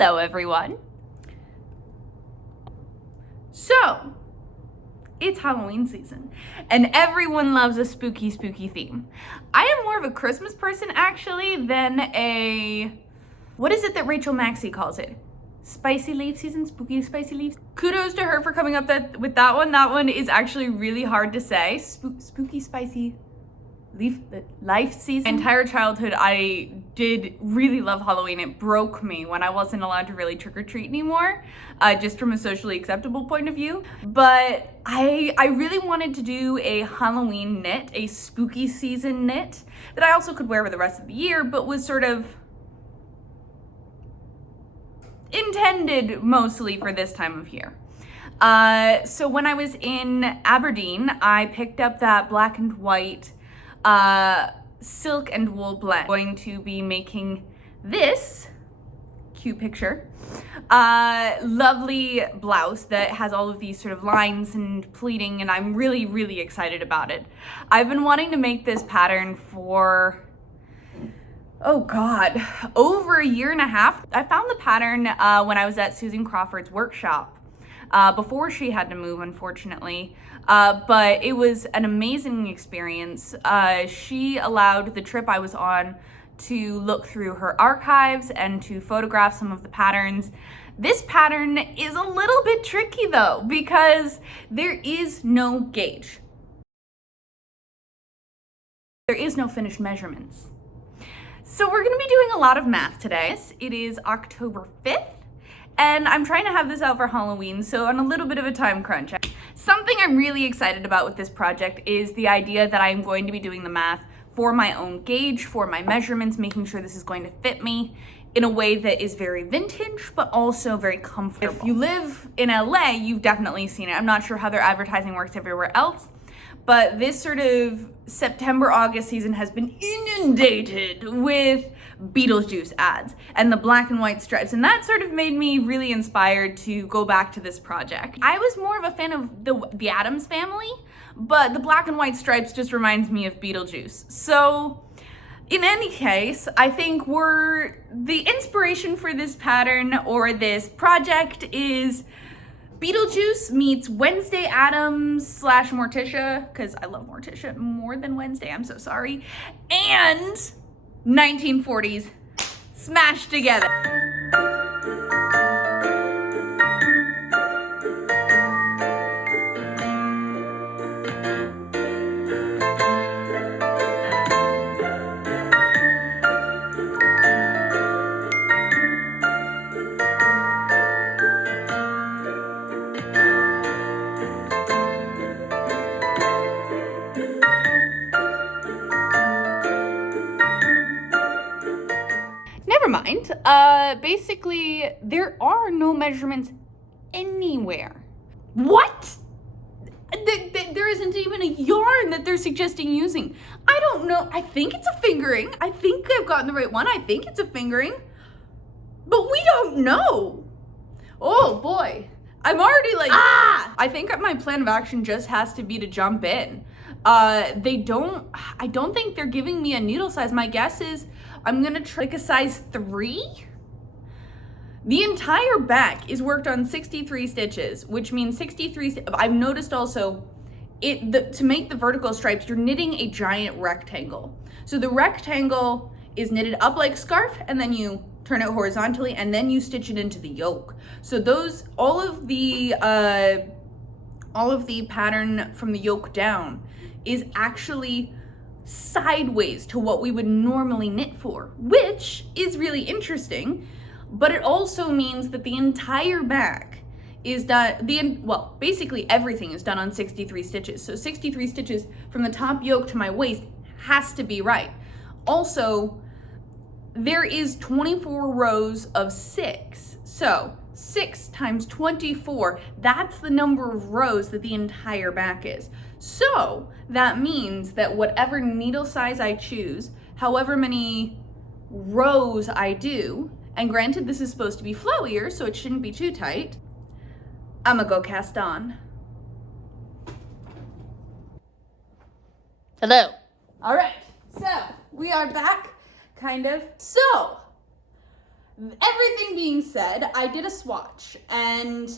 Hello everyone. So, it's Halloween season and everyone loves a spooky theme. I am more of a Christmas person actually than what is it that Rachel Maxey calls it? Spicy leaf season, spooky spicy leaves. Kudos to her for coming up with that one. That one is actually really hard to say. Spooky spicy life season. My entire childhood, I did really love Halloween. It broke me when I wasn't allowed to really trick or treat anymore, just from a socially acceptable point of view. But I really wanted to do a Halloween knit, a spooky season knit that I also could wear for the rest of the year, but was sort of intended mostly for this time of year. So when I was in Aberdeen, I picked up that black and white silk and wool blend. I'm going to be making this cute picture, lovely blouse that has all of these sort of lines and pleating, and I'm really excited about it. I've been wanting to make this pattern for, oh God, over a year and a half. I found the pattern when I was at Susan Crawford's workshop before she had to move, unfortunately. But it was an amazing experience. She allowed the trip I was on to look through her archives and to photograph some of the patterns. This pattern is a little bit tricky though, because there is no gauge. There is no finished measurements. So we're gonna be doing a lot of math today. It is October 5th. And I'm trying to have this out for Halloween, so on a little bit of a time crunch. Something I'm really excited about with this project is the idea that I'm going to be doing the math for my own gauge, for my measurements, making sure this is going to fit me in a way that is very vintage, but also very comfortable. If you live in LA, you've definitely seen it. I'm not sure how their advertising works everywhere else, but this sort of September, August season has been inundated with Beetlejuice ads and the black and white stripes, and that sort of made me really inspired to go back to this project. I was more of a fan of the Addams Family, but the black and white stripes just reminds me of Beetlejuice. So in any case, I think the inspiration for this pattern or this project is Beetlejuice meets Wednesday Addams / Morticia, because I love Morticia more than Wednesday, I'm so sorry, and 1940s smashed together. Never mind. Basically, there are no measurements anywhere. What? There isn't even a yarn that they're suggesting using. I don't know. I think it's a fingering. I think I've gotten the right one. I think it's a fingering. But we don't know. Oh boy. I'm already like, I think my plan of action just has to be to jump in. I don't think they're giving me a needle size. My guess is I'm gonna try like a size 3. The entire back is worked on 63 stitches, which means 63, I've noticed also, to make the vertical stripes, you're knitting a giant rectangle. So the rectangle is knitted up like scarf, and then you turn it horizontally, and then you stitch it into the yoke. So all of the pattern from the yoke down is actually sideways to what we would normally knit for, which is really interesting, but it also means that the entire back is done, basically everything is done on 63 stitches. So 63 stitches from the top yoke to my waist has to be right. Also, there is 24 rows of 6. So 6 times 24, that's the number of rows that the entire back is. So that means that whatever needle size I choose, however many rows I do, and granted this is supposed to be flowier, so it shouldn't be too tight, I'm gonna go cast on. Hello. All right, so we are back, kind of. So everything being said, I did a swatch, and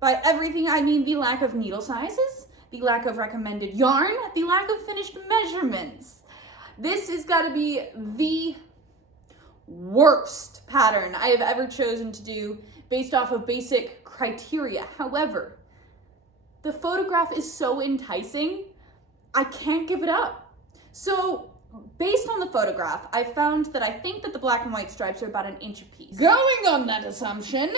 by everything I mean the lack of needle sizes, the lack of recommended yarn, the lack of finished measurements. This has got to be the worst pattern I have ever chosen to do based off of basic criteria. However, the photograph is so enticing, I can't give it up. So based on the photograph, I found that I think that the black and white stripes are about an inch apiece. Going on that assumption,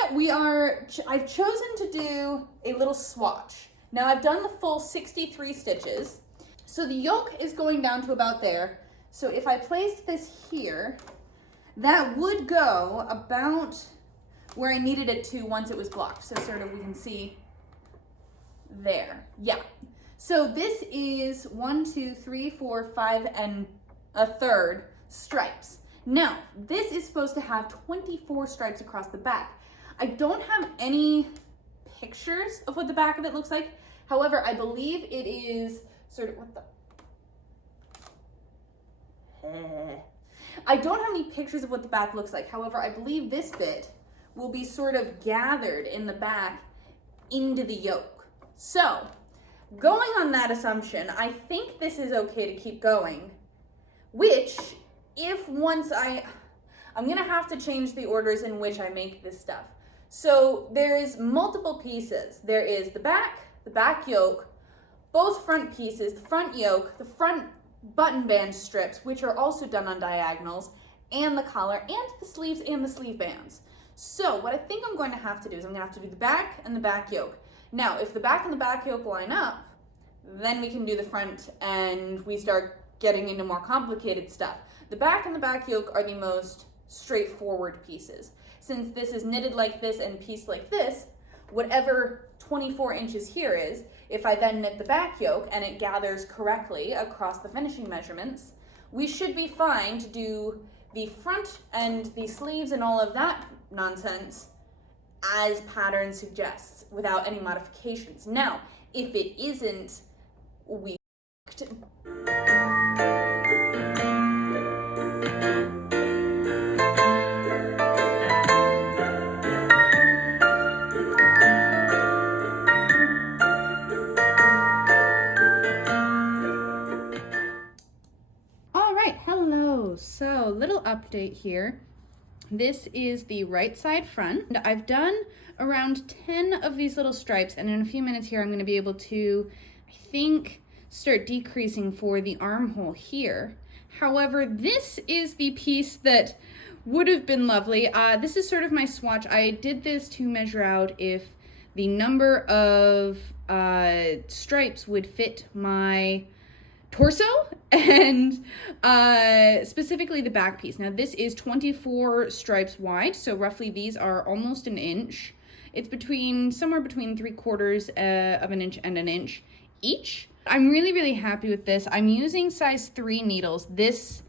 I've chosen to do a little swatch. Now I've done the full 63 stitches. So the yoke is going down to about there. So if I placed this here, that would go about where I needed it to once it was blocked. So sort of we can see there. Yeah. So this is 1, 2, 3, 4, 5, and a third stripes. Now, this is supposed to have 24 stripes across the back. I don't have any pictures of what the back of it looks like. However, I believe it is sort of, I don't have any pictures of what the back looks like. However, I believe this bit will be sort of gathered in the back into the yoke. So, going on that assumption, I think this is okay to keep going, which if once I'm gonna have to change the orders in which I make this stuff. So there's multiple pieces. There is the back yoke, both front pieces, the front yoke, the front button band strips, which are also done on diagonals, and the collar, and the sleeves and the sleeve bands. So what I think I'm going to have to do is I'm gonna have to do the back and the back yoke. Now, if the back and the back yoke line up, then we can do the front and we start getting into more complicated stuff. The back and the back yoke are the most straightforward pieces. Since this is knitted like this and pieced like this, whatever 24 inches here is, if I then knit the back yoke and it gathers correctly across the finishing measurements, we should be fine to do the front and the sleeves and all of that nonsense as pattern suggests without any modifications. Now, if it isn't, we So, little update here. This is the right side front. I've done around 10 of these little stripes, and in a few minutes here I'm going to be able to, I think, start decreasing for the armhole here. However, this is the piece that would have been lovely. This is sort of my swatch. I did this to measure out if the number of stripes would fit my torso and specifically the back piece. Now this is 24 stripes wide, so roughly these are almost an inch. It's somewhere between 3/4 of an inch and an inch each. I'm really happy with this. I'm using size 3 needles. This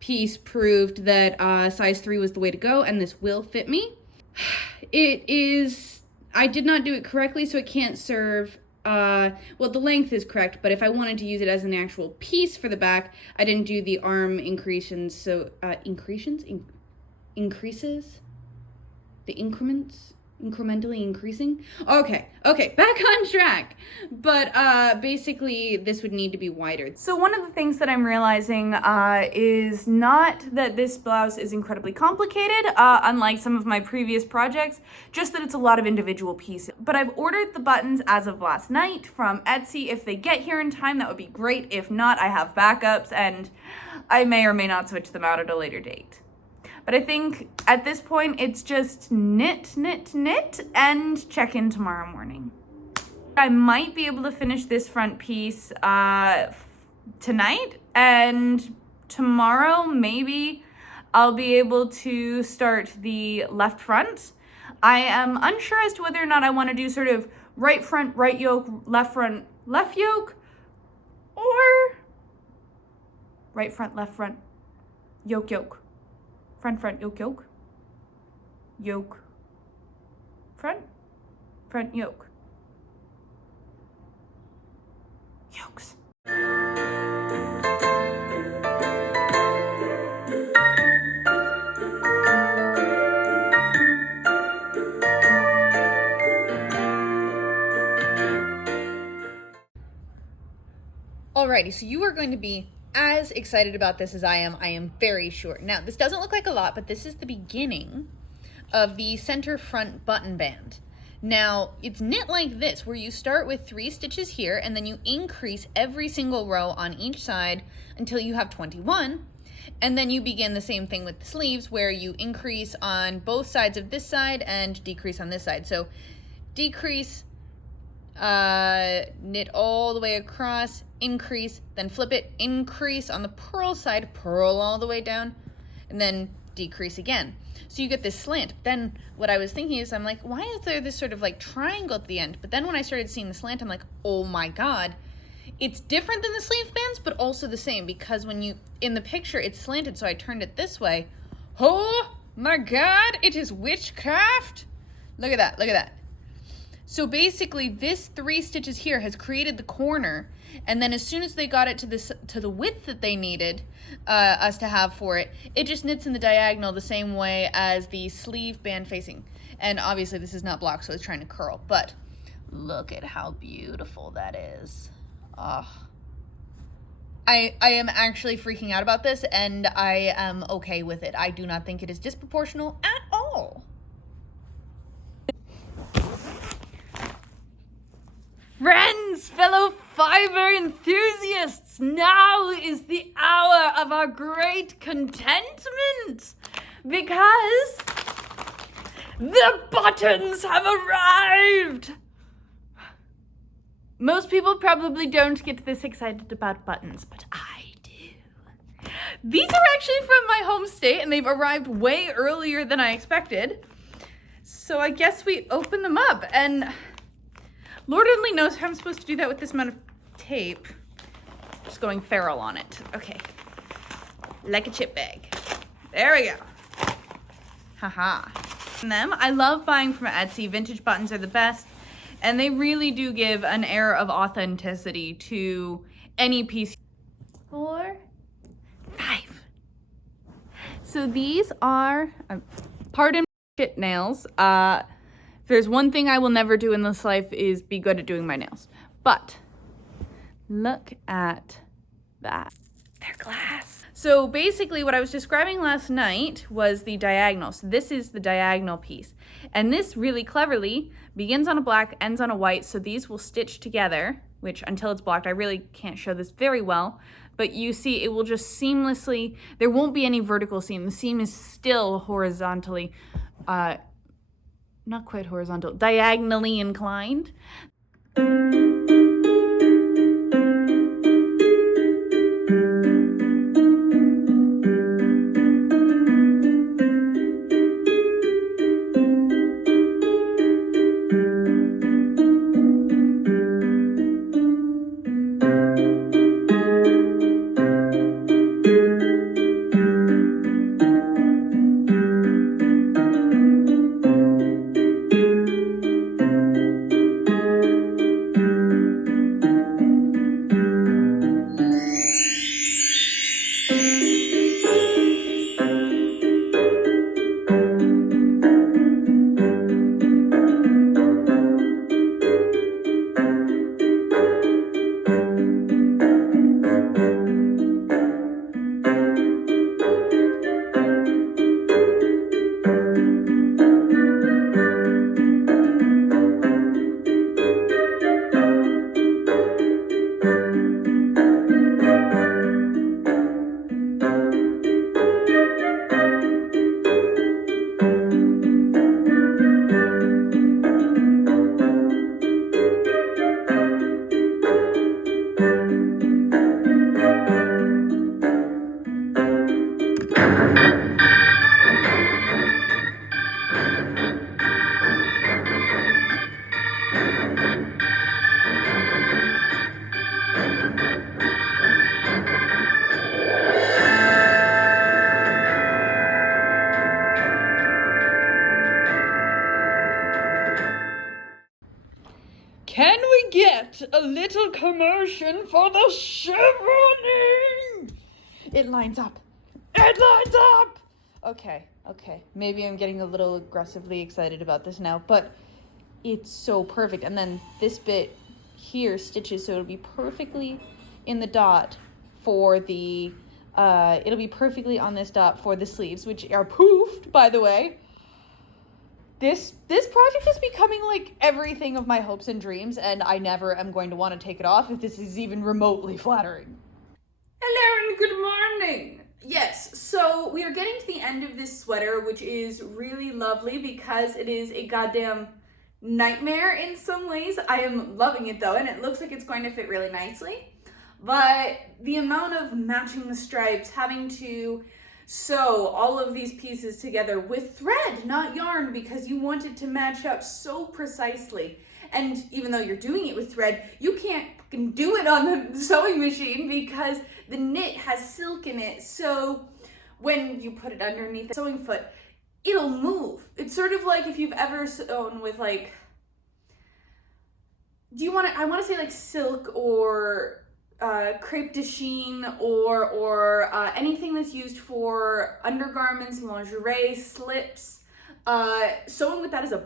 piece proved that size 3 was the way to go, and this will fit me. I did not do it correctly, so it can't serve well, the length is correct, but if I wanted to use it as an actual piece for the back, I didn't do the arm increases, so increases? The increments? Incrementally increasing? Okay, back on track. But basically, this would need to be wider. So one of the things that I'm realizing is not that this blouse is incredibly complicated, unlike some of my previous projects, just that it's a lot of individual pieces. But I've ordered the buttons as of last night from Etsy. If they get here in time, that would be great. If not, I have backups, and I may or may not switch them out at a later date. But I think at this point, it's just knit, and check in tomorrow morning. I might be able to finish this front piece tonight, and tomorrow maybe I'll be able to start the left front. I am unsure as to whether or not I want to do sort of right front, right yoke, left front, left yoke, or right front, left front, yoke. Front, yoke, yoke, front, yoke, yokes. Alrighty, so you are going to be as excited about this as I am very sure. Now, this doesn't look like a lot, but this is the beginning of the center front button band. Now, it's knit like this, where you start with 3 stitches here, and then you increase every single row on each side until you have 21. And then you begin the same thing with the sleeves, where you increase on both sides of this side and decrease on this side. So decrease, knit all the way across, increase, then flip it, increase on the purl side, purl all the way down, and then decrease again. So you get this slant. Then what I was thinking is, I'm like, why is there this sort of like triangle at the end? But then when I started seeing the slant, I'm like, oh my God, it's different than the sleeve bands, but also the same, because when you, in the picture, it's slanted, so I turned it this way. Oh my God, it is witchcraft. Look at that, look at that. So basically this 3 stitches here has created the corner, and then as soon as they got it to the width that they needed us to have for it, it just knits in the diagonal the same way as the sleeve band facing. And obviously this is not block, so it's trying to curl, but look at how beautiful that is. Oh. I am actually freaking out about this, and I am okay with it. I do not think it is disproportional at all. Friends, fellow fiber enthusiasts, now is the hour of our great contentment, because the buttons have arrived. Most people probably don't get this excited about buttons, but I do. These are actually from my home state, and they've arrived way earlier than I expected. So I guess we open them up, and Lord only knows how I'm supposed to do that with this amount of tape. Just going feral on it. Okay. Like a chip bag. There we go. Haha. And them, I love buying from Etsy. Vintage buttons are the best. And they really do give an air of authenticity to any piece. 4, 5. So these are, pardon shit nails. If there's one thing I will never do in this life is be good at doing my nails. But look at that. They're glass. So basically what I was describing last night was the diagonal. So this is the diagonal piece. And this really cleverly begins on a black, ends on a white. So these will stitch together, which until it's blocked, I really can't show this very well. But you see it will just seamlessly, there won't be any vertical seam. The seam is still horizontally, not quite horizontal, diagonally inclined. Can we get a little commotion for the chevroning? It lines up. It lines up! Okay. Maybe I'm getting a little aggressively excited about this now, but it's so perfect. And then this bit here stitches, so it'll be perfectly in the dot for the, it'll be perfectly on this dot for the sleeves, which are poofed, by the way. This project is becoming like everything of my hopes and dreams, and I never am going to want to take it off if this is even remotely flattering. Hello and good morning! Yes, so we are getting to the end of this sweater, which is really lovely because it is a goddamn nightmare in some ways. I am loving it though, and it looks like it's going to fit really nicely. But the amount of matching the stripes, having to sew all of these pieces together with thread, not yarn, because you want it to match up so precisely. And even though you're doing it with thread, you can't fucking do it on the sewing machine because the knit has silk in it. So when you put it underneath the sewing foot, it'll move. It's sort of like if you've ever sewn with like, I want to say like silk or crepe de chine or anything that's used for undergarments, lingerie, slips. Sewing with that is a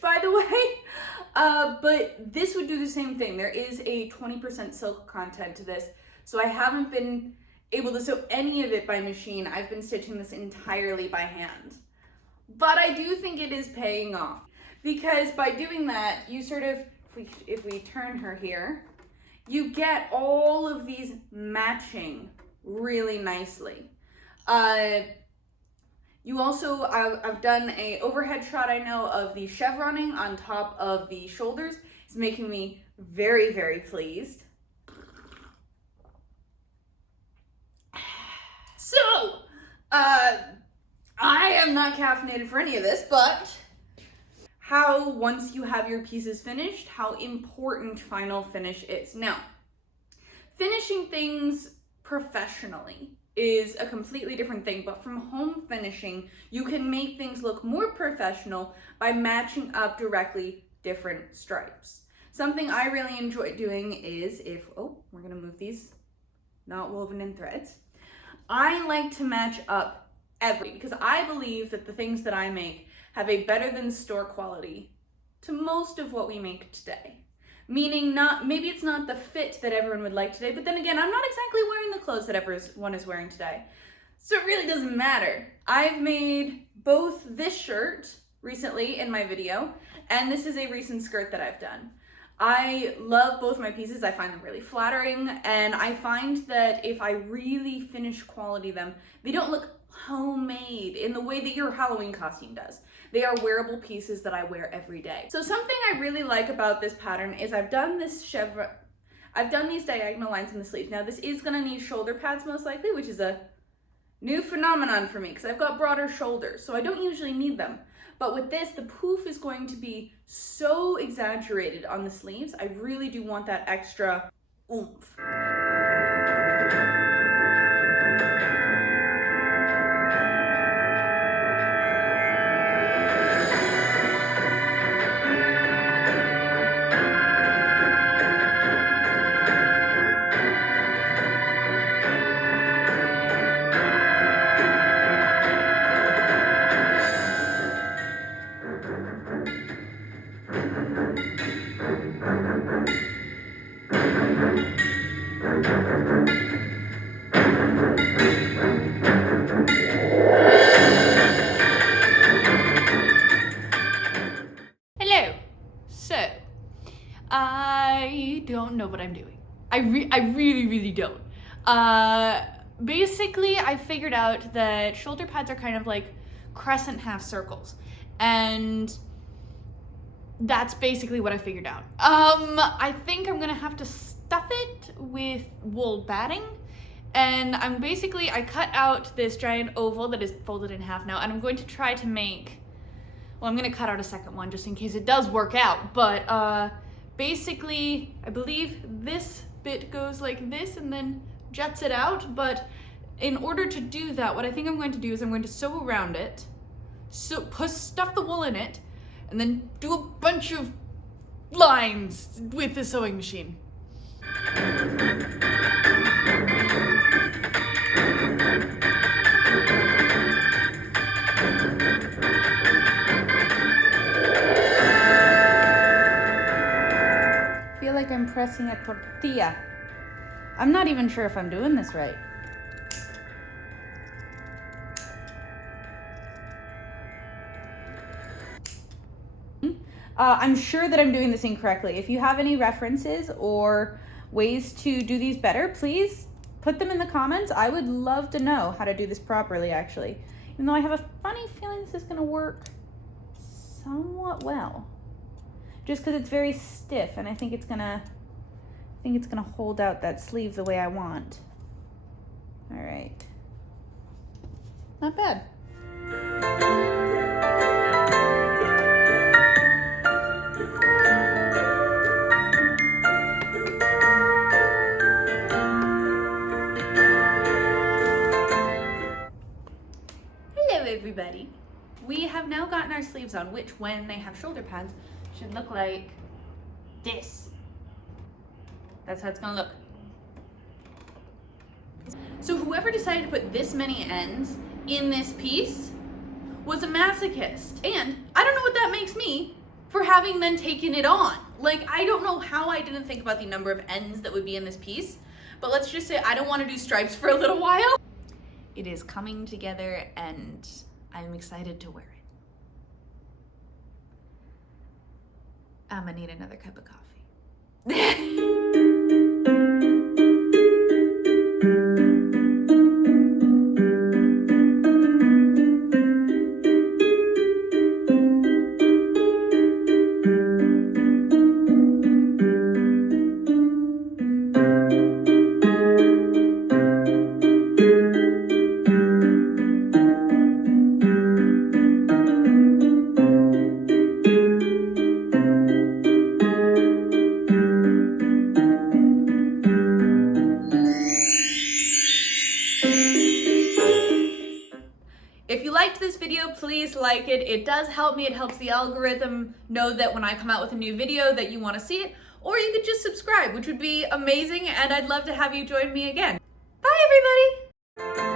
by the way. But this would do the same thing. There is a 20% silk content to this, so I haven't been able to sew any of it by machine. I've been stitching this entirely by hand. But I do think it is paying off, because by doing that, you sort of, if we turn her here, you get all of these matching really nicely. You also, I've done a overhead shot, I know, of the chevroning on top of the shoulders. It's making me very, very pleased. So, I am not caffeinated for any of this, but how, once you have your pieces finished, how important final finish is. Now, finishing things professionally is a completely different thing, but from home finishing, you can make things look more professional by matching up directly different stripes. Something I really enjoy doing is we're gonna move these, not woven in threads. I like to match up because I believe that the things that I make have a better than store quality to most of what we make today. Meaning maybe it's not the fit that everyone would like today, but then again, I'm not exactly wearing the clothes that everyone is wearing today. So it really doesn't matter. I've made both this shirt recently in my video, and this is a recent skirt that I've done. I love both my pieces. I find them really flattering, and I find that if I really finish quality them, they don't look homemade in the way that your Halloween costume does. They are wearable pieces that I wear every day. So something I really like about this pattern is I've done these diagonal lines in the sleeves. Now this is gonna need shoulder pads most likely, which is a new phenomenon for me because I've got broader shoulders, so I don't usually need them. But with this, the poof is going to be so exaggerated on the sleeves. I really do want that extra oomph. I don't know what I'm doing. I really, really don't. Basically, I figured out that shoulder pads are kind of like crescent half circles. And that's basically what I figured out. I think I'm gonna have to stuff it with wool batting. And I cut out this giant oval that is folded in half now, and I'm going to try to make, well, I'm gonna cut out a second one just in case it does work out, but basically, I believe this bit goes like this and then juts it out, but in order to do that, what I think I'm going to do is I'm going to sew around it, stuff the wool in it, and then do a bunch of lines with the sewing machine. I feel like I'm pressing a tortilla. I'm not even sure if I'm doing this right. I'm sure that I'm doing this incorrectly. If you have any references or ways to do these better, please put them in the comments. I would love to know how to do this properly, actually. Even though I have a funny feeling this is gonna work somewhat well. Just because it's very stiff, and I think it's gonna hold out that sleeve the way I want. All right. Not bad. Everybody, we have now gotten our sleeves on, which when they have shoulder pads should look like this. That's how it's gonna look. So whoever decided to put this many ends in this piece was a masochist, and I don't know what that makes me for having then taken it on. Like, I don't know how I didn't think about the number of ends that would be in this piece, but let's just say I don't want to do stripes for a little while. It is coming together and I'm excited to wear it. I'm gonna need another cup of coffee. If you liked this video, please like it. It does help me. It helps the algorithm know that when I come out with a new video that you want to see it. Or you could just subscribe, which would be amazing, and I'd love to have you join me again. Bye, everybody!